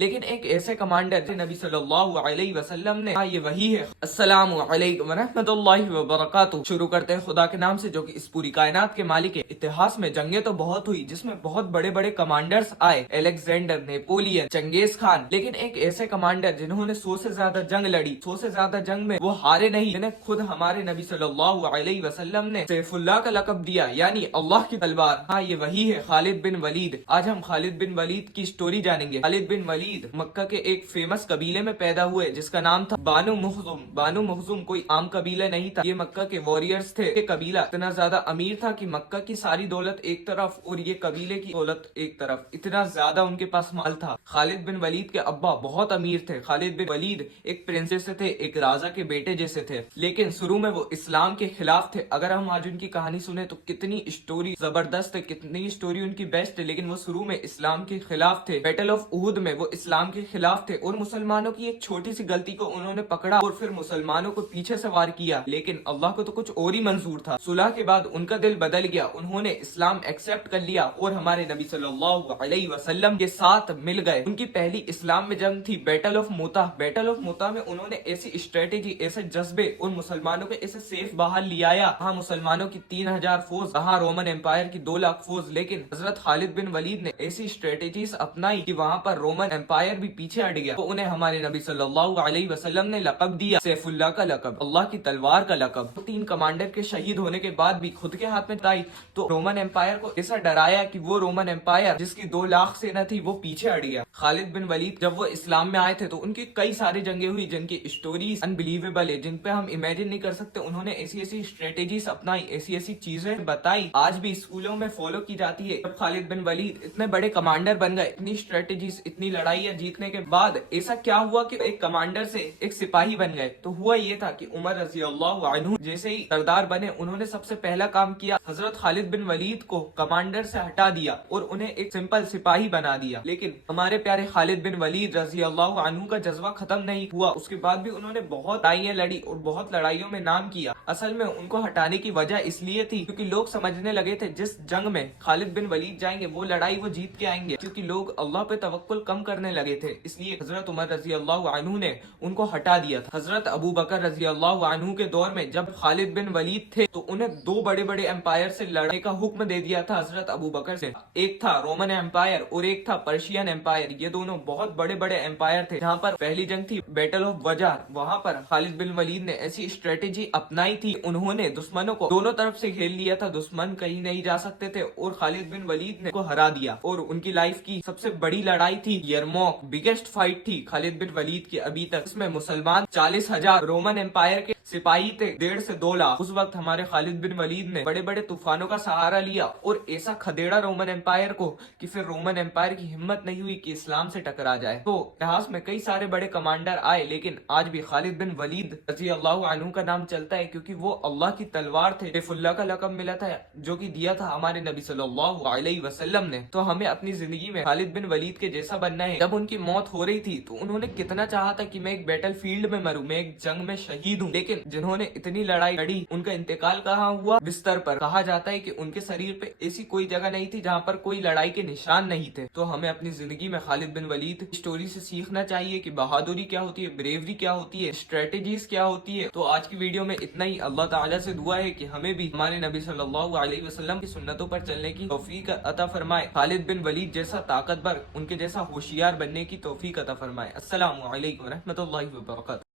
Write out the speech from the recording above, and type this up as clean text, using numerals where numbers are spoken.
لیکن ایک ایسے کمانڈر جو نبی صلی اللہ علیہ وسلم نے یہ وہی ہے۔ السلام علیکم ورحمۃ اللہ وبرکاتہ۔ شروع کرتے ہیں خدا کے نام سے جو کہ اس پوری کائنات کے مالک ہے۔ اتہاس میں جنگیں تو بہت ہوئی جس میں بہت بڑے بڑے کمانڈرز آئے، الیگزینڈر، نیپولین، چنگیز خان، لیکن ایک ایسے کمانڈر جنہوں نے 100 سے زیادہ جنگ لڑی، 100 سے زیادہ جنگ میں وہ ہارے نہیں، جنہیں خود ہمارے نبی صلی اللہ علیہ وسلم نے سیف اللہ کا لقب دیا، یعنی اللہ کی تلوار۔ ہاں یہ وہی ہے خالد بن ولید۔ آج ہم خالد بن ولید کی سٹوری جانیں گے۔ خالد بن ولید مکہ کے ایک فیمس قبیلے میں پیدا ہوئے جس کا نام تھا بانو مخزوم۔ بانو مخزوم کوئی عام قبیلہ نہیں تھا، یہ مکہ کے وارئرز تھے۔ یہ قبیلہ اتنا زیادہ امیر تھا کہ مکہ کی ساری دولت ایک طرف اور یہ قبیلے کی دولت ایک طرف، اتنا زیادہ ان کے پاس مال تھا۔ خالد بن ولید کے ابا بہت امیر تھے۔ خالد بن ولید ایک پرنسس سے تھے، ایک راجا کے بیٹے جیسے تھے، لیکن شروع میں وہ اسلام کے خلاف تھے۔ اگر ہم آج ان کی کہانی سنیں تو کتنی اسٹوری زبردست ہے، کتنی اسٹوری ان کی بیسٹ ہے، لیکن وہ شروع میں اسلام کے خلاف تھے۔ بیٹل آف احد میں وہ اسلام کے خلاف تھے اور مسلمانوں کی ایک چھوٹی سی غلطی کو انہوں نے پکڑا اور پھر مسلمانوں کو پیچھے سے وار کیا، لیکن اللہ کو تو کچھ اور ہی منظور تھا۔ صلح کے بعد ان کا دل بدل گیا، انہوں نے اسلام ایکسپٹ کر لیا اور ہمارے نبی صلی اللہ علیہ وسلم کے ساتھ مل گئے۔ ان کی پہلی اسلام میں جنگ تھی بیٹل آف موتا۔ بیٹل آف موتا میں انہوں نے ایسی اسٹریٹجی، ایسے جذبے اور مسلمانوں کے ایسے سیف بحال لے آیا، وہاں مسلمانوں کی 3000 فوج، وہاں رومن امپائر کی 2 لاکھ فوج، لیکن حضرت خالد بن ولید نے ایسی اسٹریٹجیز اپنائی کہ وہاں پر رومن امپائر بھی پیچھے ہٹ گیا۔ تو انہیں ہمارے نبی صلی اللہ علیہ وسلم نے لقب دیا سیف اللہ کا لقب، اللہ کی تلوار کا لقب۔ 3 کمانڈر کے شہید ہونے کے بعد بھی خود کے ہاتھ میں تائی تو رومن امپائر کو ایسا ڈرایا کہ وہ رومن امپائر جس کی 2 لاکھ سینا تھی وہ پیچھے ہٹ گیا۔ خالد بن ولید جب وہ اسلام میں آئے تھے تو ان کی کئی ساری جنگیں ہوئی جن کی اسٹوریز انبلیویبل ہے، جن پہ ہم امیجن نہیں کر سکتے۔ انہوں نے ایسی ایسی اسٹریٹجیز اپنائی، ایسی ایسی چیزیں بتائی، آج بھی اسکولوں میں فالو کی جاتی ہے۔ جب خالد بن ولید اتنے بڑے کمانڈر بن گئے، اتنی اسٹریٹجیز، اتنی لڑائیاں جیتنے کے بعد ایسا کیا ہوا کہ ایک کمانڈر سے ایک سپاہی بن گئے؟ تو ہوا یہ تھا کہ عمر رضی اللہ عنہ جیسے ہی سردار بنے، انہوں نے سب سے پہلا کام کیا، حضرت خالد بن ولید کو کمانڈر سے ہٹا دیا اور انہیں ایک سمپل سپاہی بنا دیا۔ لیکن ہمارے پیارے خالد بن ولید رضی اللہ عنہ کا جذبہ ختم نہیں ہوا، اس کے بعد بھی انہوں نے بہت لڑائیاں لڑی اور بہت لڑائیوں میں نام کیا۔ اصل میں ان کو ہٹانے کی وجہ اس لیے تھی کیونکہ لوگ سمجھنے لگے تھے جس جنگ میں خالد بن ولید جائیں گے وہ لڑائی وہ جیت کے آئیں گے، کیونکہ لوگ اللہ پہ توکل کم کرنے لگے تھے، اس لیے حضرت عمر رضی اللہ عنہ نے ان کو ہٹا دیا تھا۔ حضرت ابو بکر رضی اللہ عنہ کے دور میں جب خالد بن ولید تھے تو انہیں 2 بڑے بڑے امپائر سے لڑنے کا حکم دے دیا تھا حضرت ابو بکر سے۔ ایک تھا رومن امپائر اور ایک تھا پرشین امپائر، یہ دونوں بہت بڑے بڑے امپائر تھے۔ جہاں پر پہلی جنگ تھی بیٹل آف وجار، وہاں پر خالد بن ولید نے ایسی اسٹریٹجی اپنائی تھی، انہوں نے دشمنوں کو دونوں طرف سے گھیر لیا تھا، دشمن کہیں نہیں جا سکتے تھے اور خالد بن ولید نے کو ہرا دیا۔ اور ان کی لائف کی سب سے بڑی لڑائی تھی یرموک، بگیسٹ فائٹ تھی خالد بن ولید کی ابھی تک، اس میں مسلمان 40,000 رومن امپائر کے سپاہی تھے 1.5 سے 2 لاکھ۔ اس وقت ہمارے خالد بن ولید نے بڑے بڑے طوفانوں کا سہارا لیا اور ایسا کھدیڑا رومن امپائر کو کہ پھر رومن امپائر کی ہمت نہیں ہوئی کہ اسلام سے ٹکرا جائے۔ تو اتہاس میں کئی سارے بڑے کمانڈر آئے، لیکن آج بھی خالد بن ولید رضی اللہ عنہ کا نام چلتا ہے کیونکہ وہ اللہ کی تلوار تھے، سیف اللہ کا لقب ملا تھا جو کہ دیا تھا ہمارے نبی صلی اللہ علیہ وسلم نے۔ تو ہمیں اپنی زندگی میں خالد بن ولید کے جیسا بننا ہے۔ جب ان کی موت ہو رہی تھی تو انہوں نے کتنا چاہا تھا کہ میں ایک بیٹل فیلڈ میں مروں، میں ایک جنگ میں شہید ہوں، لیکن جنہوں نے اتنی لڑائی لڑی ان کا انتقال کہاں ہوا؟ بستر پر۔ کہا جاتا ہے کہ ان کے شریر پہ ایسی کوئی جگہ نہیں تھی جہاں پر کوئی لڑائی کے نشان نہیں تھے۔ تو ہمیں اپنی زندگی میں خالد بن ولید اسٹوری سے سیکھنا چاہیے کہ بہادری کیا ہوتی ہے، بریوری کیا ہوتی ہے، اسٹریٹجیز کیا ہوتی ہے۔ تو آج کی ویڈیو میں اتنا ہی۔ اللہ تعالیٰ سے دعا ہے کہ ہمیں بھی ہمارے نبی صلی اللہ علیہ وسلم کی سنتوں پر چلنے کی توفیق عطا فرمائے، خالد بن ولید جیسا طاقتور، ان کے جیسا ہوشیار بننے کی توفیق عطا فرمائے۔ السلام علیکم ورحمۃ اللہ وبرکاتہ۔